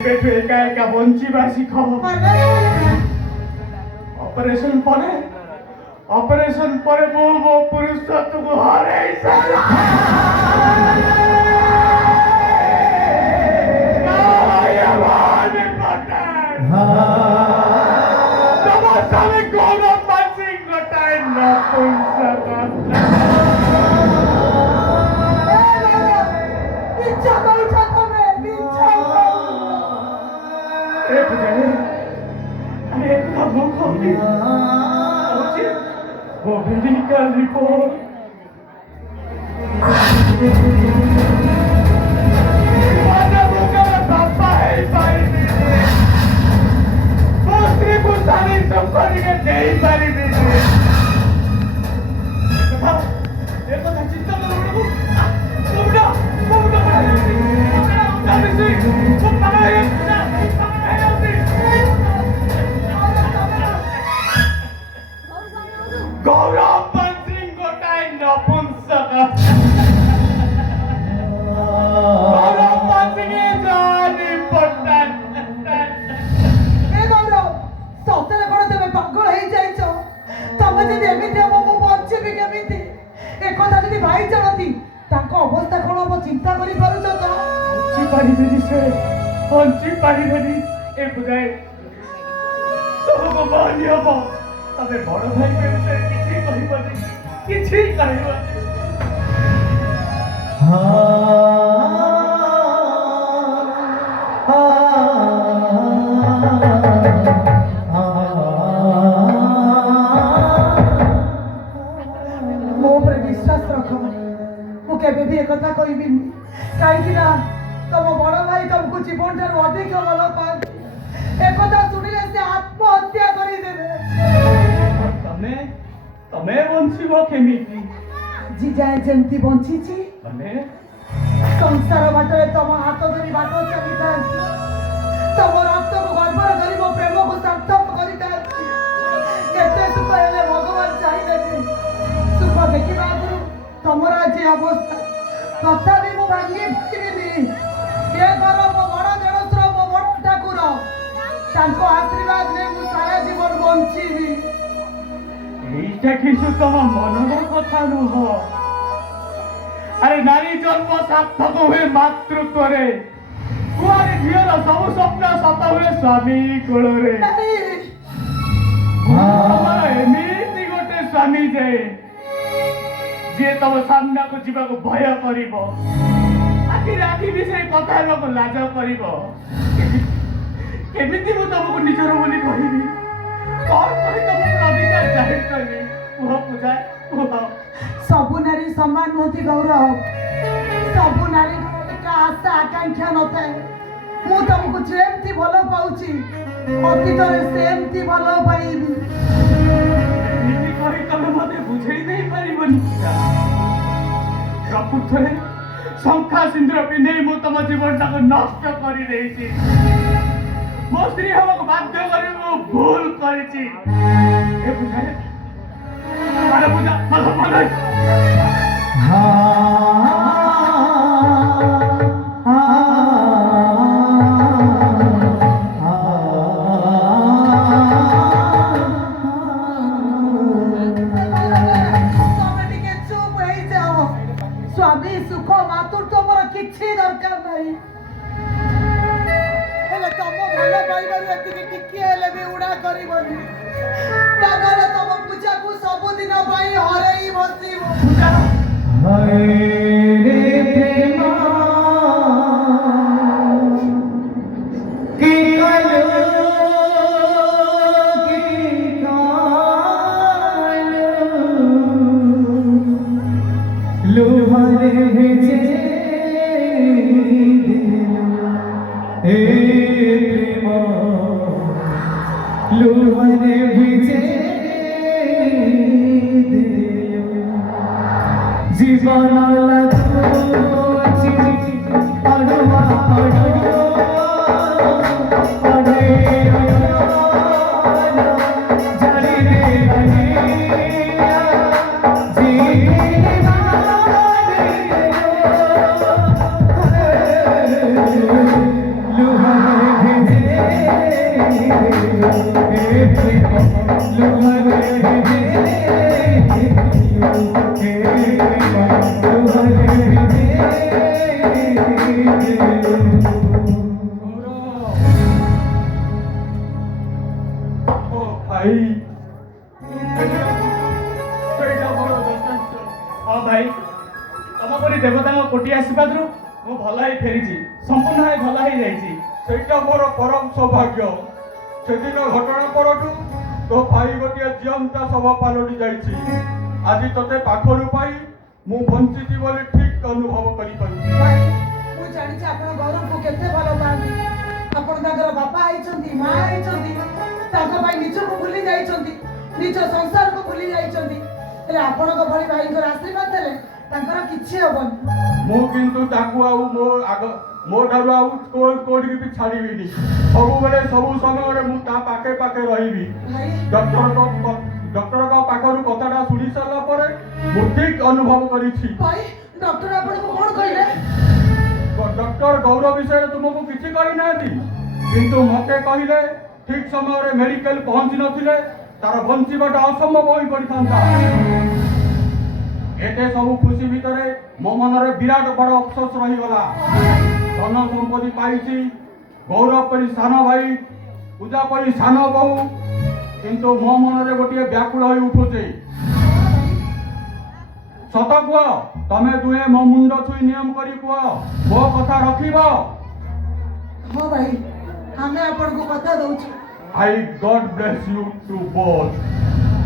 পেটে একা একা বঞ্চিবা শিখ অপারেশন পরে বলবো পুরুষত্বকে হারাই সারা তোমার স্বামী গৌরব মানসিং গোটাই वो medical report mana bukan sampai ini putri pusari sampai dengan dari ini देखो ना चिंता करो प्रभु मुंडा dari sini गौरव पंसिंग गोटाई नपुंसक गौरव पंसिंग जान इम्पोर्टेंट ए गौरव सତରେ କଣ ତମେ ପାଗଳ ହେଇ ଯାଇଛ ତମେ ଯଦି ଏମିତି ହବ ମୁଁ ବଞ୍ଚିବି କେମିତି ଏ କଥା ଯଦି ଭାଇ ଜାଣନ୍ତି ତାଙ୍କ ଅବସ୍ଥା କଣ ହବ ଚିନ୍ତା କରି ପାରୁଛ ତ ବଞ୍ଚି ପାରିବେନି ଏ ବୁଝାଏ ତମକୁ ବାହାରି ହବ ତମେ ବଡ଼ ଭାଇ ବିଷୟରେ କିଛି କହିବନି କିଛି କହିବନି ମୋ ଉପରେ ବିଶ୍ୱାସ ରଖ ମୁଁ କେବେ ବି ଏକଥା କହିବିନି କାହିଁକି ନା ତମ ବଡ଼ ଭାଇ ତମକୁ ଜୀବନ ଠାରୁ ଅଧିକ ଭଲ ପାଆନ୍ତି একথা শুনিলে সে আত্মহত্যা করিদেবে তমে তমে বঞ্চিব কেমিতি জি যায় যেমতি বঞ্চিছি তমে সংসার বাটরে তম হাত ধরি বাট চালিতা তম রক্তକୁ গর্ভରେ ধରି ମୋ ପ୍ରେମକୁ ସାର୍ଥକ କରିଥାନ୍ତି କେତେ ସୁଖ ହେଲେ ଭଗବାନ ଚାହିଁଲେନି ସୁଖ ଦେଖିବା ଆଗରୁ ତମର ଆଜି ଅବସ୍ଥା ତଥାପି ମୁଁ ଭାଙ୍ଗି ପାରିବିନି ଏ ଘର ମୋ ବଡ଼ ଦେଢ଼ଶୁର ମୋ ବଡ଼ ଠାକୁର ତାଙ୍କ ଆଶୀର୍ବାଦ ନେଇ ମୁଁ ସାରା ଜୀବନ ବଞ୍ଚିବି এইটা কিছু তোমার মনের কথা নুহ আরে নারী জন্ম সার্থক হুয়ে মাতৃত্বরে কুয়ারি ঝিওর সবু স্বপ্ন সত হুয়ে স্বামী কোଳରେ তোমার এমিতি গোটে স্বামী যে ଯିଏ ତମ ସାମ୍ନାକୁ ଯିବାକୁ ଭୟ କରିବ ଆଖିରେ ଆଖି ମିଶେଇ କଥା ହେବାକୁ ଲାଜ କରିବ କେମିତି ମୁଁ ତମକୁ ନିଜର ବୋଲି କହିବି କଣ କରି ତମକୁ ଅଧିକାର ଜାହିର କରିବି କୁହ ପୂଜା କୁହ ସବୁ ନାରୀ ସମାନ ନୁହନ୍ତି ଗୌରବ ସବୁ ନାରୀଙ୍କର ଏକା ଆଶା ଆକାଂକ୍ଷା ନଥାଏ ମୁଁ ତମକୁ ଯେମିତି ଭଲ ପାଉଛି ଅତୀତରେ ସେମିତି ଭଲ ପାଇବି ଏମିତି କହି ତମେ ମୋତେ ବୁଝେଇ ଦେଇ ପାରିବନି ପ୍ରକୃତରେ ଶଙ୍ଖା ସିନ୍ଦୁର ପିନ୍ଧେଇ ମୁଁ ତମ ଜୀବନଟାକୁ ନଷ୍ଟ କରିଦେଇଛି ମୋ ସ୍ତ୍ରୀ ହବାକୁ ବାଧ୍ୟ କରି ମୁଁ ଭୁଲ କରିଛି ଏ ବୁଝାଏ ଆରେ ପୂଜା ମନ ତମେ ଟିକେ ଚୁପ ହେଇଯାଅ ସ୍ୱାମୀ ସୁଖ ମାତୃତ୍ୱ ମୋର କିଛି ଦରକାର ନାହିଁ ହେଲେ ତମ ଭଲ ପାଇବାରୁ ଏତିକି ଟିକିଏ ହେଲେ ବି ଉଡ଼ା କରିବନି ତାଙ୍କର ତମ ପୂଜାକୁ ସବୁଦିନ ପାଇଁ ହରେଇ ବସିବ জীবন लुहारे ଓ ଭାଇ ସେଇଟା ମୋର ଯଥେଷ୍ଟ। ହଁ ଭାଇ, ତମ ପରି ଦେବତାଙ୍କ କୋଟି ଆଶୀର୍ବାଦରୁ ମୁଁ ଭଲ ହେଇ ଫେରିଛି, ସମ୍ପୂର୍ଣ୍ଣ ଭାବେ ଭଲ ହେଇଯାଇଛି। ସେଇଟା ମୋର ପରମ ସୌଭାଗ୍ୟ। ସେଦିନ ଘଟଣା ପରଠୁ ତୋ ଭାଇ ଗୋଟିଏ ଜିଅନ୍ତା ଶବ ପାଲଟି ଯାଇଛି। ଆଜି ତୋତେ ପାଖରୁ ପାଇ ମୁଁ ବଞ୍ଚିଛି ବୋଲି ଠିକ୍ ଅନୁଭବ କରିପାରୁଛି। ଭାଇ, ମୁଁ ଜାଣିଛି ଆପଣ ଗୌରବକୁ କେତେ ଭଲ ପାଆନ୍ତି। ଆପଣ ତାଙ୍କର ବାପା ହେଇଛନ୍ତି, ମା ହେଇଛନ୍ତି, ତାଙ୍କ ପାଇଁ ନିଜକୁ ଭୁଲି ଯାଇଛନ୍ତି, ନିଜ ସଂସାରକୁ ଭୁଲି ଯାଇଛନ୍ତି। ହେଲେ ଆପଣଙ୍କ ଭଳି ଭାଇଙ୍କର ଆଶୀର୍ବାଦ ଦେଲେ ତାଙ୍କର କିଛି ହବନି। ମୁଁ କିନ୍ତୁ ତାକୁ ଆଉ ମୋ ଠାରୁ ଆଉ କୋଉଠିକି ବି ଛାଡ଼ିବିନି। ସବୁବେଳେ ସବୁ ସମୟରେ ମୁଁ ତା ପାଖେ ପାଖେ ରହିବି। ଭାଇ, ଡକ୍ଟରଙ୍କ ପାଖରୁ କଥାଟା ଶୁଣି ସାରିଲା ପରେ ମୁଁ ଠିକ୍ ଅନୁଭବ କରିଛି। ଭାଇ, ଡକ୍ଟର ଆପଣଙ୍କୁ କଣ କହିଲେ? ଡକ୍ଟର ଗୌରବ ବିଷୟରେ ତୁମକୁ କିଛି କହିନାହାନ୍ତି, କିନ୍ତୁ ମତେ କହିଲେ ଠିକ୍ ସମୟରେ ମେଡିକାଲ ପହଞ୍ଚି ନଥିଲେ ତାର ବଞ୍ଚିବାଟା ଅସମ୍ଭବ ହୋଇପଡ଼ିଥାନ୍ତା। ଏତେ ସବୁ ଖୁସି ଭିତରେ ମୋ ମନରେ ବିରାଟ ବଡ଼ ଅଫସୋସ ରହିଗଲା। ଧନ ସମ୍ପତ୍ତି ପାଇଛି, ଗୌରବ ପରି ସାନ ଭାଇ, ପୂଜା ପରି ସାନ ବୋହୂ, କିନ୍ତୁ ମୋ ମନରେ ଗୋଟିଏ ବ୍ୟାକୁଳ ହୋଇ ଉଠୁଛି। ସତ କୁହ, ତମେ ଦୁହେଁ ମୋ ମୁଣ୍ଡ ଛୁଇଁ ନିୟମ କରି କୁହ, ମୋ କଥା ରଖିବ? ହଁ ଭାଇ, ଆମେ ଆପଣଙ୍କୁ କଥା ଦଉଛୁ। I God bless you to both.